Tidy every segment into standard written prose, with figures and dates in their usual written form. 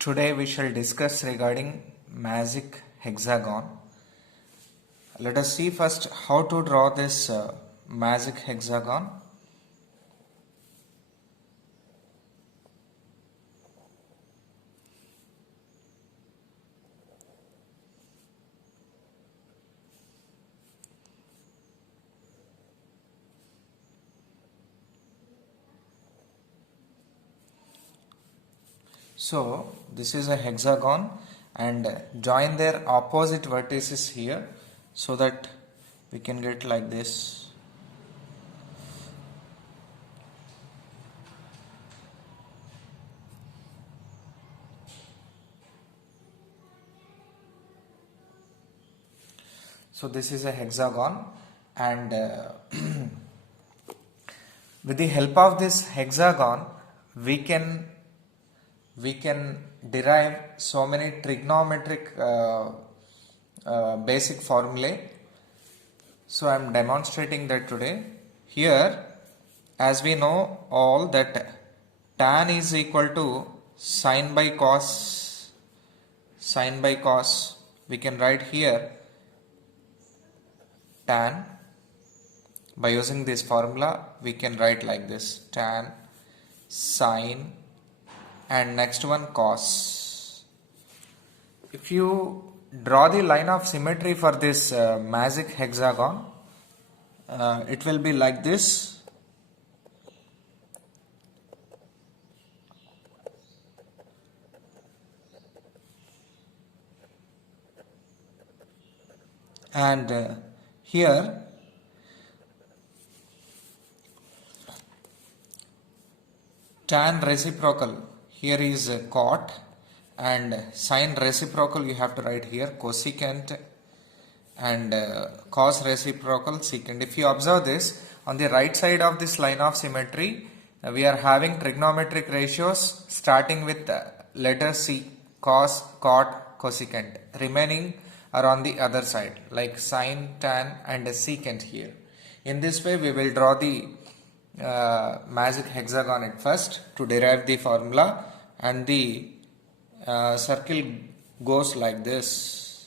Today we shall discuss regarding magic hexagon. Let us see first how to draw this magic hexagon. So this is a hexagon and join their opposite vertices here so that we can get like this. So this is a hexagon and with the help of this hexagon we can derive so many trigonometric basic formulae. So I am demonstrating that today. Here, as we know all that tan is equal to sine by cos, we can write here tan. By using this formula we can write like this: tan, sine, and next one cos. If you draw the line of symmetry for this magic hexagon, it will be like this. And here tan reciprocal here is cot, and sine reciprocal you have to write here cosecant, and cos reciprocal secant. If you observe this, on the right side of this line of symmetry we are having trigonometric ratios starting with letter C, cos, cot, cosecant. Remaining are on the other side like sine, tan, and secant here. In this way we will draw the magic hexagon at first to derive the formula, and the circle goes like this,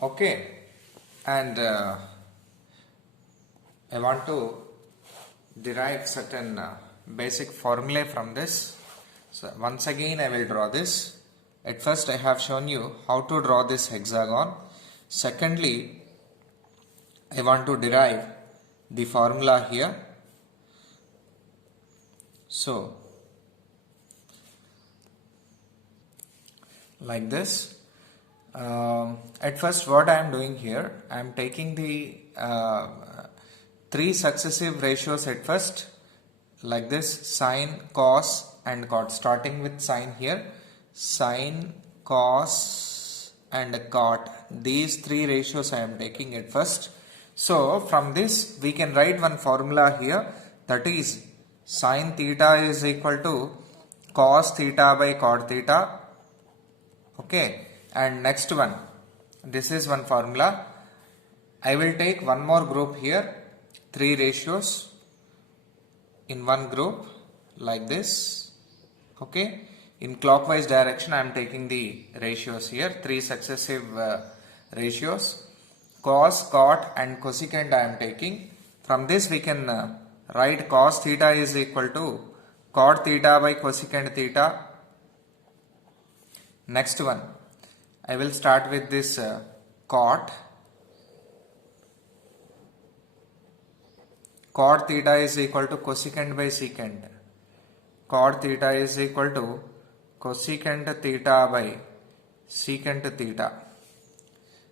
okay. And I want to derive certain basic formulae from this. So once again I will draw this. At first I have shown you how to draw this hexagon. Secondly, I want to derive the formula here. So like this. At first what I am doing here, I am taking the three successive ratios at first like this: sine, cos, and cot. Starting with sine here, sine, cos, and cot. These three ratios I am taking at first. So from this we can write one formula here, that is sine theta is equal to cos theta by cot theta, okay. And next one, this is one formula. I will take one more group here, three ratios in one group like this, okay. In clockwise direction I am taking the ratios here, three successive ratios. Cos, cot, and cosecant I am taking. From this we can write cos theta is equal to cot theta by cosecant theta. Next one, I will start with this cot. Cot theta is equal to cosecant by secant. Cot theta is equal to cosecant theta by secant theta.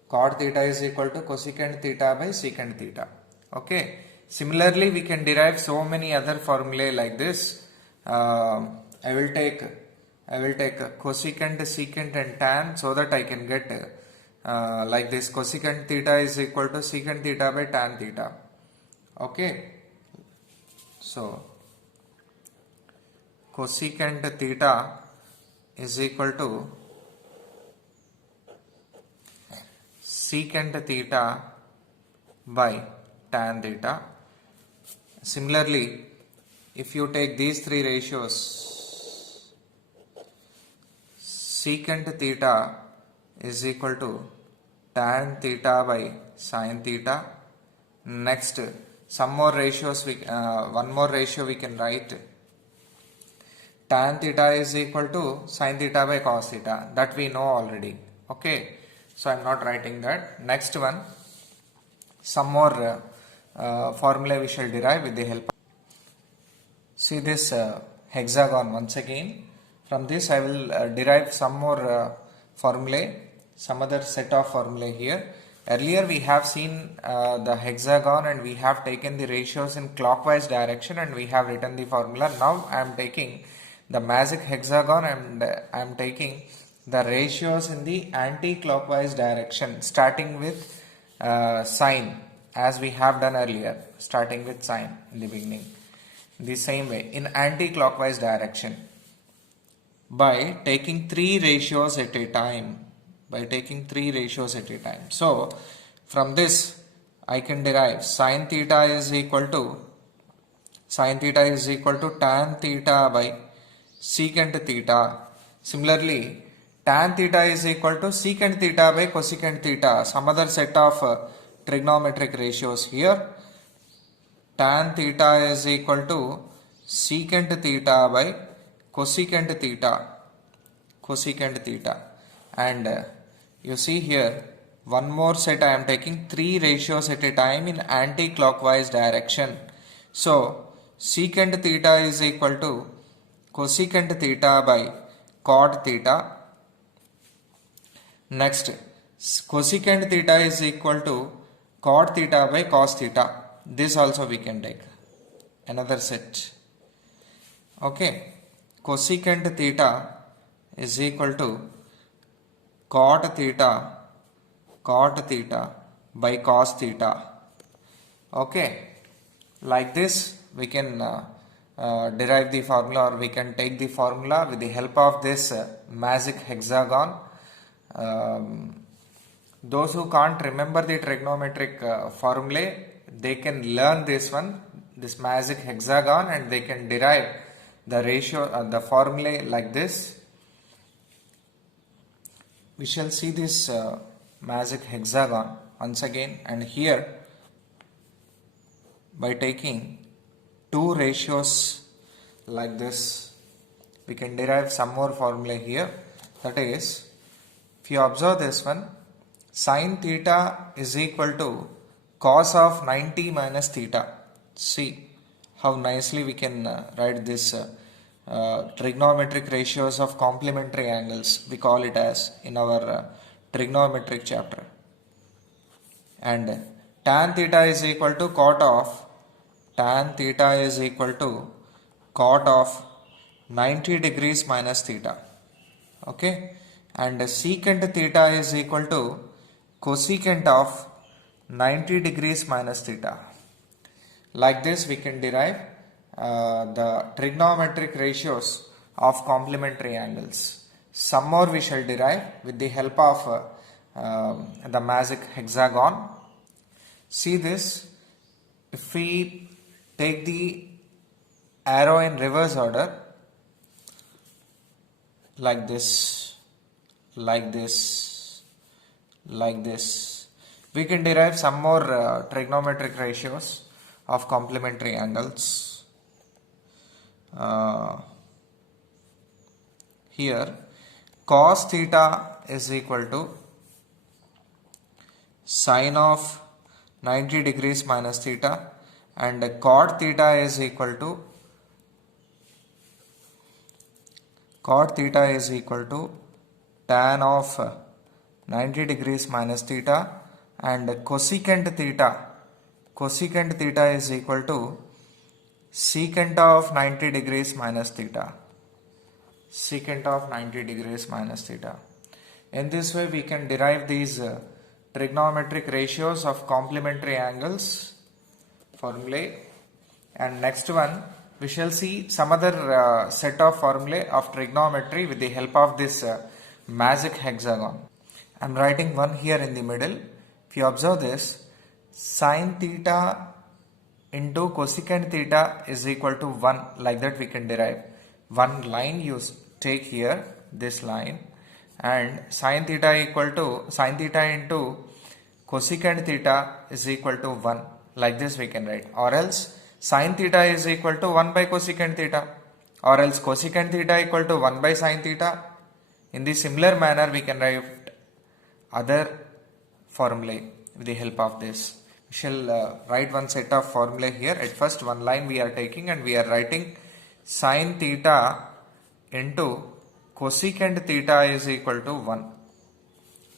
Cot theta is equal to cosecant theta by secant theta, okay. Similarly we can derive so many other formulae like this. I will take cosecant, secant, and tan, so that I can get like this: cosecant theta is equal to secant theta by tan theta, okay. So cosecant theta is equal to secant theta by tan theta. Similarly, if you take these three ratios, secant theta is equal to tan theta by sin theta. Next, some more ratios, one more ratio we can write. Tan theta is equal to sin theta by cos theta. That we know already. Okay. So I am not writing that. Next one, some more formula we shall derive with the help of. See this hexagon once again. From this I will derive some more formulae, some other set of formulae here. Earlier we have seen the hexagon and we have taken the ratios in clockwise direction and we have written the formula. Now I am taking the magic hexagon and I am taking the ratios in the anti-clockwise direction, starting with sine, as we have done earlier, starting with sine in the beginning. The same way in anti-clockwise direction by taking three ratios at a time. So from this I can derive sin theta is equal to tan theta by secant theta. Similarly, tan theta is equal to secant theta by cosecant theta. Some other set of trigonometric ratios here. Tan theta is equal to secant theta by cosecant theta. And you see here, one more set I am taking three ratios at a time in anti-clockwise direction. So secant theta is equal to cosecant theta by cot theta. Next, cosecant theta is equal to cot theta by cos theta. This also we can take another set. Okay, cosecant theta is equal to cot theta by cos theta. Okay, like this we can derive the formula, or we can take the formula with the help of this magic hexagon. Those who can't remember the trigonometric formulae, they can learn this one, this magic hexagon, and they can derive the ratio, the formulae like this. We shall see this magic hexagon once again, and here by taking two ratios like this, we can derive some more formula here. That is, if you observe this one, sin theta is equal to cos of 90 minus theta. See how nicely we can write this trigonometric ratios of complementary angles, we call it as in our trigonometric chapter. And tan theta is equal to cot of 90 degrees minus theta. Okay, and secant theta is equal to cosecant of 90 degrees minus theta. Like this we can derive the trigonometric ratios of complementary angles. Some more we shall derive with the help of the magic hexagon. See this, if we take the arrow in reverse order, like this, we can derive some more trigonometric ratios of complementary angles. Here cos theta is equal to sine of 90 degrees minus theta, and cot theta is equal to tan of 90 degrees minus theta, and cosecant theta is equal to secant of 90 degrees minus theta. In this way we can derive these trigonometric ratios of complementary angles formulae. And next one we shall see some other set of formulae of trigonometry with the help of this magic hexagon. I am writing one here in the middle. If you observe this, sin theta into cosecant theta is equal to 1, like that we can derive. One line you take here, this line, and sin theta equal to sin theta into cosecant theta is equal to 1. Like this we can write, or else sin theta is equal to 1 by cosecant theta, or else cosecant theta equal to 1 by sin theta. In the similar manner we can write other formulae with the help of this. We shall write one set of formulae here. At first one line we are taking and we are writing sin theta into cosecant theta is equal to 1.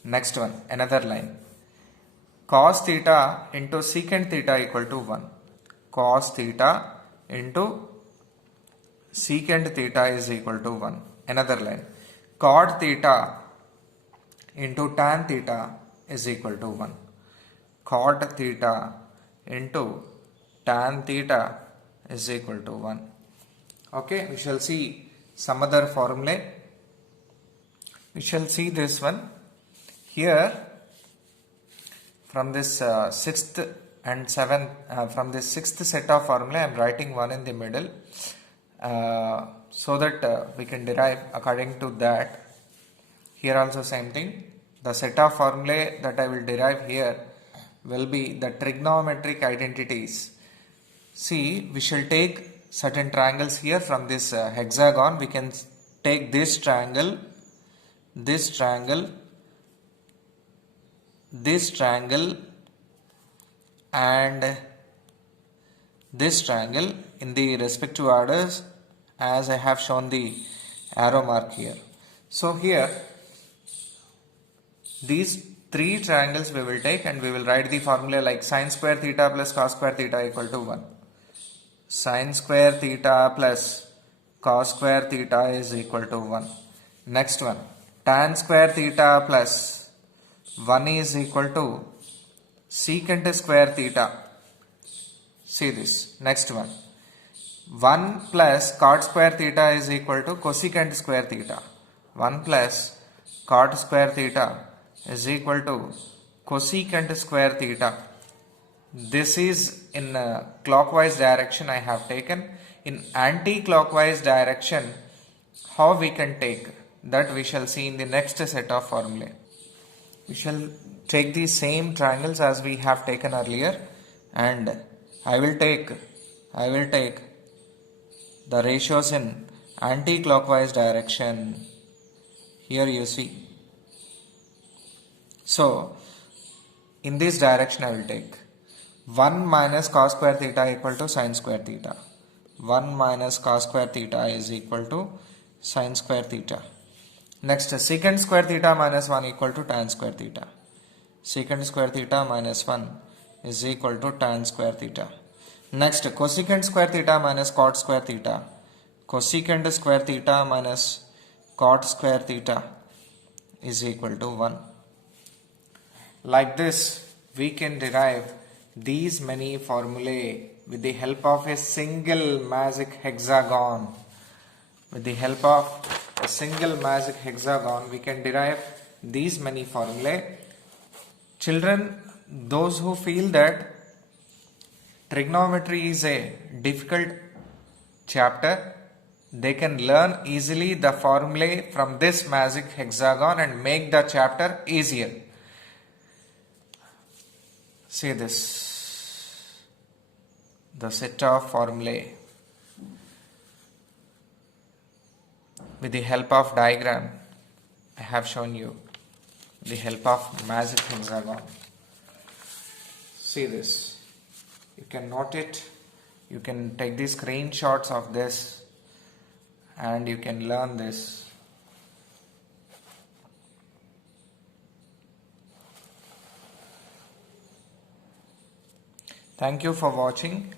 Next one, another line, cos theta into secant theta equal to 1. Cos theta into secant theta is equal to 1. Another line, cot theta into tan theta is equal to 1. Cot theta into tan theta is equal to 1. Okay, we shall see some other formulae. We shall see this one here. From this sixth and seventh, from this sixth set of formulae, I am writing one in the middle so that we can derive according to that. Here also same thing. The set of formulae that I will derive here will be the trigonometric identities. See, we shall take certain triangles here from this hexagon. We can take this triangle, this triangle, this triangle and this triangle in the respective orders as I have shown the arrow mark here. So here these three triangles we will take and we will write the formula like sin square theta plus cos square theta equal to 1. Sin square theta plus cos square theta is equal to 1. Next one, tan square theta plus 1 is equal to secant square theta. See this. Next one, 1 plus cot square theta is equal to cosecant square theta. 1 plus cot square theta is equal to cosecant square theta. This is in clockwise direction I have taken. In anti-clockwise direction, how we can take that we shall see in the next set of formulae. We shall take the same triangles as we have taken earlier and I will take the ratios in anti-clockwise direction. Here you see. So in this direction I will take 1 minus cos square theta equal to sin square theta. 1 minus cos square theta is equal to sin square theta. Next, secant square theta minus 1 equal to tan square theta. Secant square theta minus 1 is equal to tan square theta. Next, cosecant square theta minus cot square theta. Cosecant square theta minus cot square theta is equal to 1. Like this, we can derive these many formulae with the help of a single magic hexagon. With the help of a single magic hexagon, we can derive these many formulae. Children, those who feel that trigonometry is a difficult chapter, they can learn easily the formulae from this magic hexagon and make the chapter easier. See this, the set of formulae with the help of diagram I have shown you, with the help of magic hexagon. See this, you can note it, you can take the screenshots of this and you can learn this. Thank you for watching.